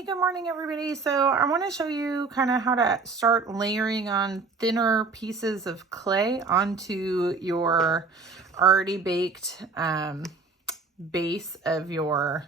Hey, good morning, everybody. So I want to show you kind of how to start layering on thinner pieces of clay onto your already baked base of your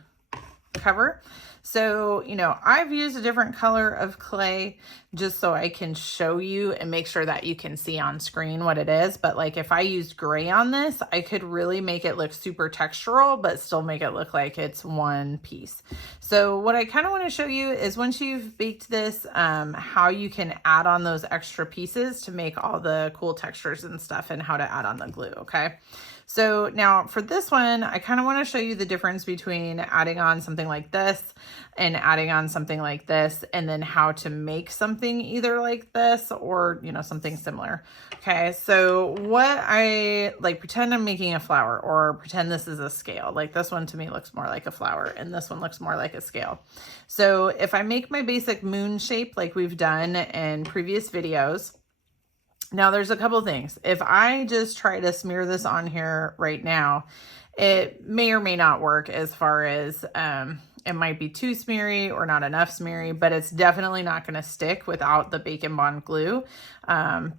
cover. So, I've used a different color of clay just so I can show you and make sure that you can see on screen what it is. But like if I used gray on this, I could really make it look super textural, but still make it look like it's one piece. So what I kind of want to show you is once you've baked this, how you can add on those extra pieces to make all the cool textures and stuff and how to add on the glue, okay? So now for this one, I kind of want to show you the difference between adding on something like this and adding on something like this, and then how to make something either like this or, something similar. Okay, so what I like, pretend I'm making a flower, or pretend this is a scale. Like this one to me looks more like a flower and this one looks more like a scale. So if I make my basic moon shape like we've done in previous videos, now there's a couple things. If I just try to smear this on here right now, it may or may not work as far as it might be too smeary or not enough smeary, but it's definitely not going to stick without the Bake Bond glue,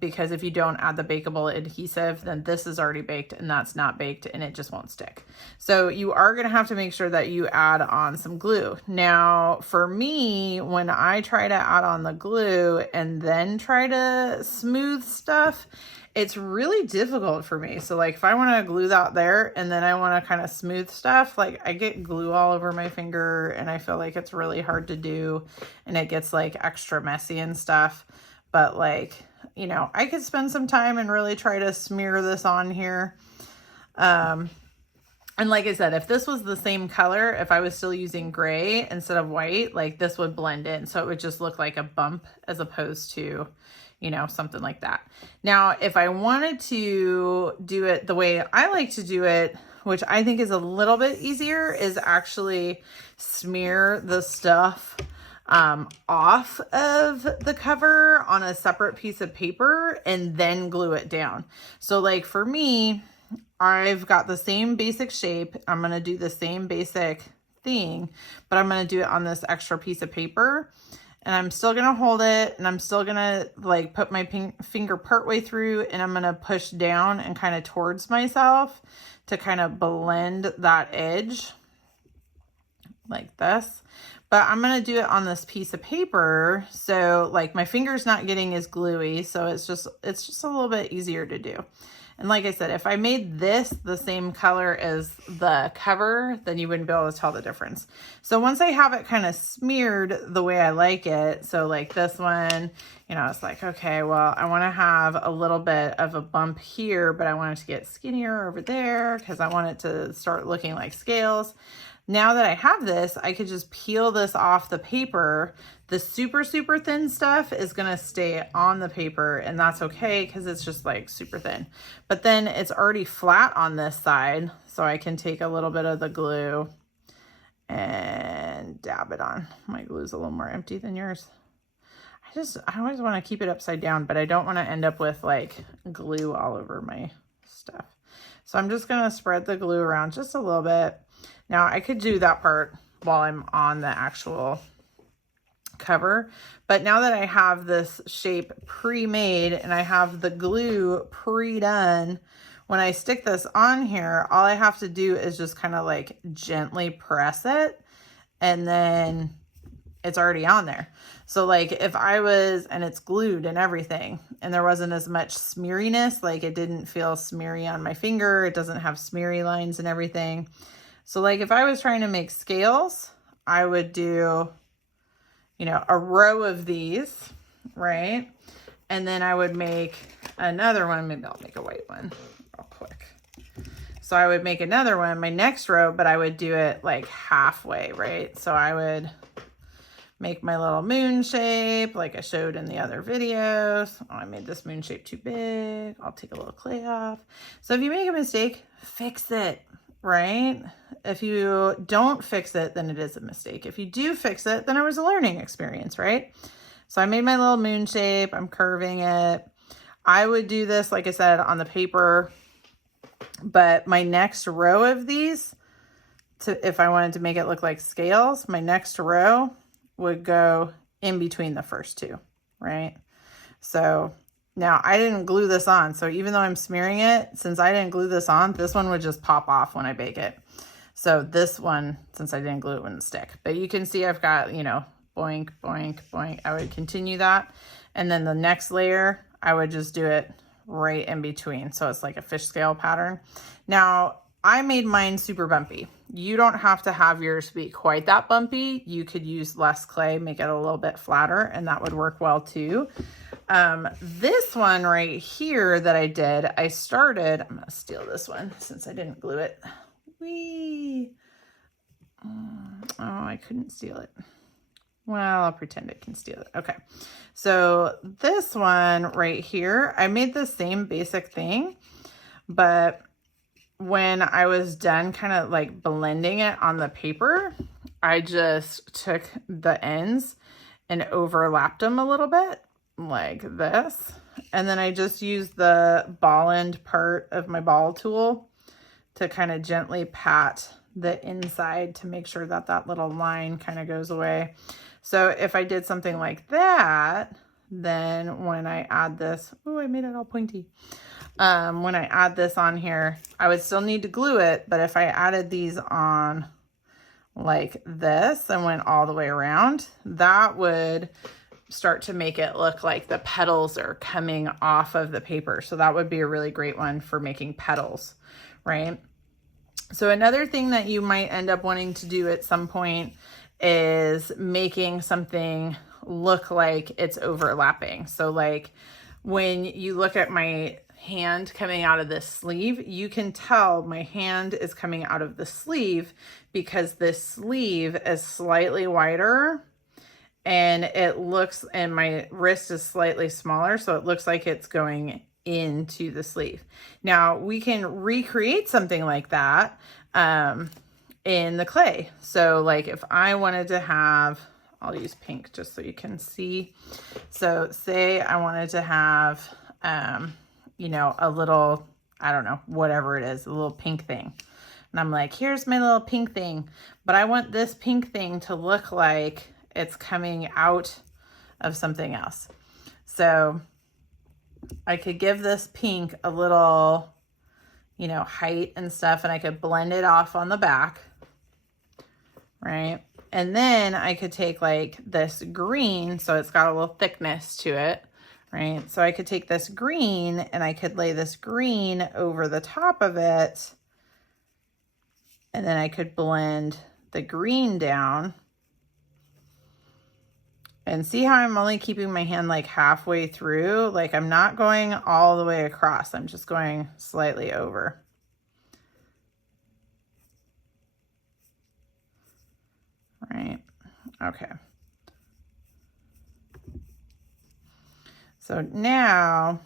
because if you don't add the bakeable adhesive, then this is already baked and that's not baked and it just won't stick. So you are going to have to make sure that you add on some glue. Now for me, when I try to add on the glue and then try to smooth stuff, it's really difficult for me. So like if I want to glue that there and then I want to kind of smooth stuff, like I get glue all over my finger and I feel like it's really hard to do and it gets like extra messy and stuff. But like, I could spend some time and really try to smear this on here. And like I said, if this was the same color, if I was still using gray instead of white, like this would blend in. So it would just look like a bump as opposed to, something like that. Now, if I wanted to do it the way I like to do it, which I think is a little bit easier, is actually smear the stuff off of the cover on a separate piece of paper and then glue it down. So like for me, I've got the same basic shape. I'm going to do the same basic thing, but I'm going to do it on this extra piece of paper. And I'm still going to hold it and I'm still going to like put my finger partway through and I'm going to push down and kind of towards myself to kind of blend that edge like this. But I'm going to do it on this piece of paper. So like my finger's not getting as gluey. So it's just a little bit easier to do. And like I said, if I made this the same color as the cover, then you wouldn't be able to tell the difference. So once I have it kind of smeared the way I like it, so like this one, it's like, okay, well, I want to have a little bit of a bump here, but I want it to get skinnier over there because I want it to start looking like scales. Now that I have this, I could just peel this off the paper. The super, super thin stuff is going to stay on the paper and that's okay because it's just like super thin. But then it's already flat on this side. So I can take a little bit of the glue and dab it on. My glue's a little more empty than yours. I always want to keep it upside down, but I don't want to end up with like glue all over my stuff. So I'm just going to spread the glue around just a little bit. Now I could do that part while I'm on the actual cover, but now that I have this shape pre-made and I have the glue pre-done, when I stick this on here, all I have to do is just kind of like gently press it and then it's already on there. So like if I was, and it's glued and everything, and there wasn't as much smeariness, like it didn't feel smeary on my finger, it doesn't have smeary lines and everything. So like if I was trying to make scales, I would do, a row of these, right? And then I would make another one. Maybe I'll make a white one real quick. So I would make another one, my next row, but I would do it like halfway, right? So I would make my little moon shape like I showed in the other videos. Oh, I made this moon shape too big. I'll take a little clay off. So if you make a mistake, fix it. Right? If you don't fix it, then it is a mistake. If you do fix it, then it was a learning experience, right? So I made my little moon shape. I'm curving it. I would do this, like I said, on the paper, but my next row of these, if I wanted to make it look like scales, my next row, would go in between the first two, right? So now I didn't glue this on. So even though I'm smearing it, since I didn't glue this on, this one would just pop off when I bake it. So this one, since I didn't glue it, wouldn't stick. But you can see I've got, you know, boink, boink, boink. I would continue that. And then the next layer, I would just do it right in between. So it's like a fish scale pattern. Now, I made mine super bumpy. You don't have to have yours be quite that bumpy. You could use less clay, make it a little bit flatter, and that would work well too. This one right here that I did, I started, I'm gonna steal this one since I didn't glue it. Whee! Oh, I couldn't steal it. Well, I'll pretend I can steal it. Okay. So this one right here, I made the same basic thing, but when I was done kind of like blending it on the paper, I just took the ends and overlapped them a little bit like this. And then I just used the ball end part of my ball tool to kind of gently pat the inside to make sure that that little line kind of goes away. So if I did something like that, then when I add this, oh, I made it all pointy. When I add this on here, I would still need to glue it, but if I added these on like this and went all the way around, that would start to make it look like the petals are coming off of the paper. So that would be a really great one for making petals, right? So another thing that you might end up wanting to do at some point is making something look like it's overlapping. So like when you look at my hand coming out of this sleeve, you can tell my hand is coming out of the sleeve because this sleeve is slightly wider and it looks, and my wrist is slightly smaller, so it looks like it's going into the sleeve. Now we can recreate something like that in the clay. So like if I wanted to have, I'll use pink just so you can see. So say I wanted to have, you know, a little, I don't know, whatever it is, a little pink thing. And I'm like, here's my little pink thing, but I want this pink thing to look like it's coming out of something else. So I could give this pink a little, you know, height and stuff, and I could blend it off on the back, right? And then I could take like this green, so it's got a little thickness to it, right? So I could take this green and I could lay this green over the top of it, and then I could blend the green down. And see how I'm only keeping my hand like halfway through? Like I'm not going all the way across. I'm just going slightly over. Right. Okay. So now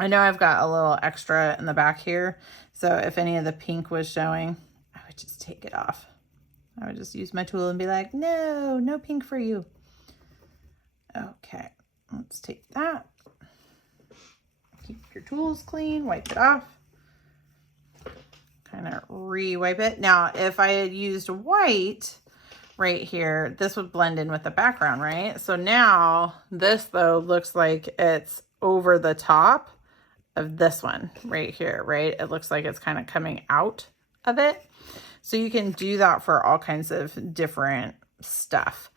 I know I've got a little extra in the back here. So if any of the pink was showing, I would just take it off. I would just use my tool and be like, no, no pink for you. Okay, let's take that. Keep your tools clean, wipe it off. Kind of re-wipe it. Now, if I had used white right here, this would blend in with the background, right? So now this though looks like it's over the top of this one right here, right? It looks like it's kind of coming out of it. So you can do that for all kinds of different stuff.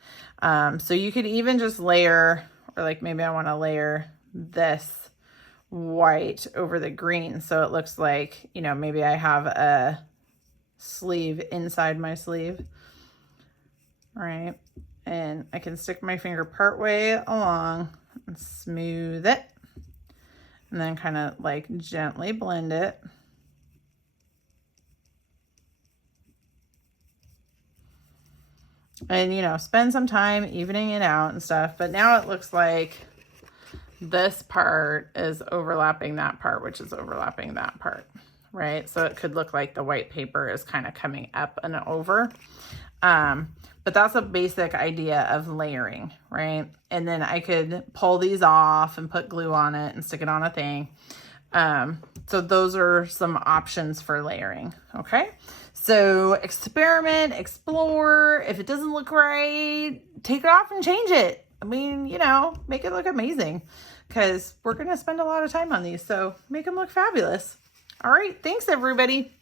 So you could even just layer, or like maybe I want to layer this white over the green. So it looks like, you know, maybe I have a sleeve inside my sleeve, right? And I can stick my finger part way along and smooth it, and then kind of like gently blend it. And, you know, spend some time evening it out and stuff. But now it looks like this part is overlapping that part, which is overlapping that part, right? So it could look like the white paper is kind of coming up and over. But that's a basic idea of layering, right? And then I could pull these off and put glue on it and stick it on a thing. So those are some options for layering, okay? So experiment, explore. If it doesn't look right, take it off and change it. I mean, you know, make it look amazing, because we're going to spend a lot of time on these. So make them look fabulous. All right. Thanks, everybody.